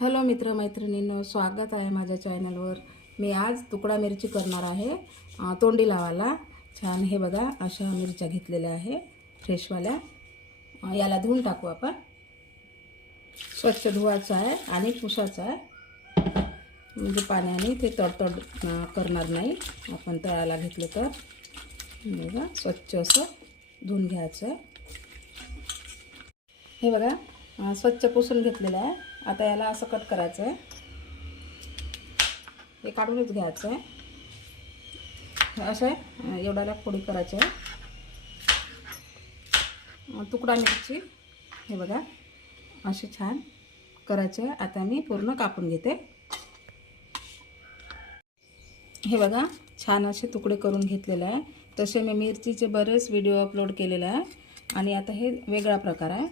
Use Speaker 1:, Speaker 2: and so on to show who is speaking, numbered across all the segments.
Speaker 1: Hello मित्रमैत्रिणींनो स्वागत आहे माझ्या चॅनलवर. मी आज तुकडा मिरची करणार आहे तोंडी लावायला. छान हे बघा अशा मिरच्या घेतलेल्या आहे फ्रेशवाल्या. याला धुवून टाकू आपण. स्वच्छ धुवायचं आहे आणि पुसायचं आहे. म्हणजे पाण्याने ते तडतड करणार नाही. आपण तळायला घेतलं तर. बघा स्वच्छ असं धुवून घ्यायचं आहे. हे बघा स्वच्छ पुसून घेतलेलं आहे. आता याला असं कट करायचं आहे हे काढूनच घ्यायचं आहे असं आहे एवढ्याला पोळी करायची. आहे तुकडा मिरची हे बघा असे छान करायचे. आहे आता मी पूर्ण कापून घेते. हे बघा छान असे तुकडे करून घेतलेले आहे. तसे मी मिरचीचे बरेच व्हिडिओ अपलोड केलेले आहे. आणि आता हे वेगळा प्रकार आहे.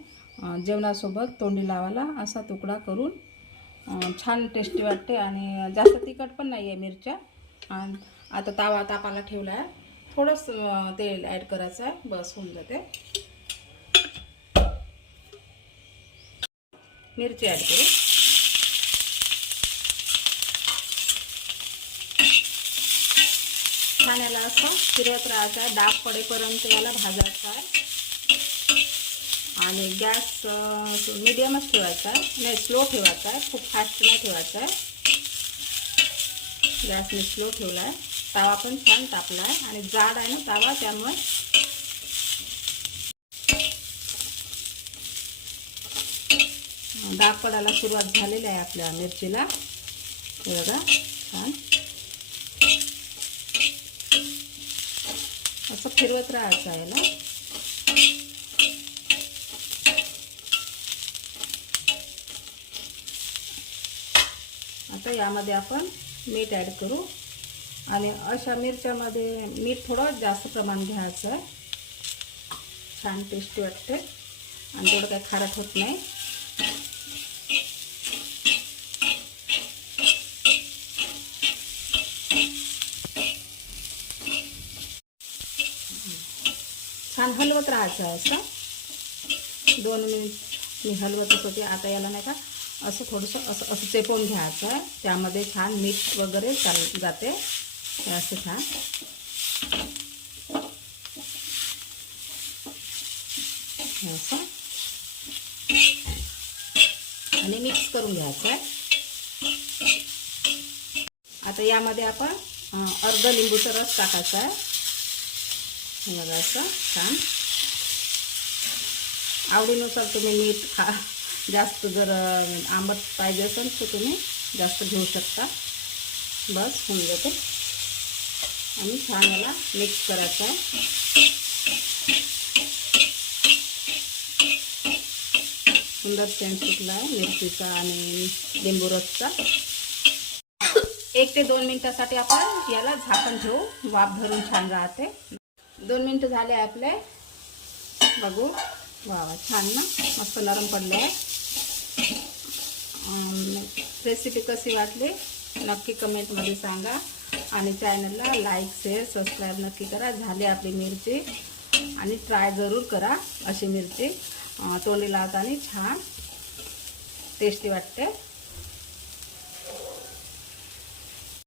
Speaker 1: जेवणासोबत तोंडी लावायला असा तुकडा करून छान टेस्टी वाटते आणि जास्त तिखट पण नाही आहे मिरच्या. आणि आता तावा तापाला ठेवला आहे थोडंसं तेल ॲड करायचं आहे बस होऊन जाते. मिरची ॲड करू. छान याला असं फिरवत राहायचं आहे डाग पडेपर्यंत याला भाजायचं आहे. आणि गॅस मिडियमच ठेवायचा आहे. नाही स्लो ठेवायचा आहे. खूप फास्ट नाही ठेवायचा आहे. गॅस मी स्लो ठेवला आहे. तावा पण छान तापला आहे. आणि जाड आहे ना तावा त्यामुळे डाग पडायला सुरुवात झालेली आहे आपल्या मिरचीला. बघा छान. असं फिरवत राहायचं आहे ना. आता यामध्ये आपण मीठ ॲड करू. आणि अशा मिरच्यामध्ये मीठ थोडं जास्त प्रमाण घ्यायचं आहे. छान टेस्टी वाटते. आणि थोडं काही खारट होत नाही. छान हलवत राहायचं आहे असं. दोन मिनिट मी हलवतच होते आता याला नाही का असं थोडंसं असं असं चेपवून घ्यायचं. आहे त्यामध्ये छान मीठ वगैरे चाल जाते. असं छान. असं. आणि मिक्स करून घ्यायचं. आहे आता यामध्ये आपण अर्ध लिंबूचा रस टाकायचा आहे. बघा असं छान. आवडीनुसार तुम्ही मीठ खा जास्त जर आंबट पाहिजे असेल तर तुम्ही जास्त घेऊ शकता. बस होऊन जाते. आणि छान याला मिक्स करायचं आहे. सुंदर सेंट सुटला आहे मिरचीचा आणि लिंबू रसचा. एक ते दोन मिनटासाठी आपण याला झाकण ठेवू. वाफ धरून छान राहते. दोन मिनटं झाले आपले. बघू. वा वा छान ना. मस्त नरम पडले. आहे रेसिपी कशी वाटली नक्की कमेंटमध्ये सांगा. आणि चॅनलला लाईक शेअर सबस्क्राईब नक्की करा. झाली आपली मिरची. आणि ट्राय जरूर करा अशी मिरची. तोंडी लावताना छान टेस्टी वाटते.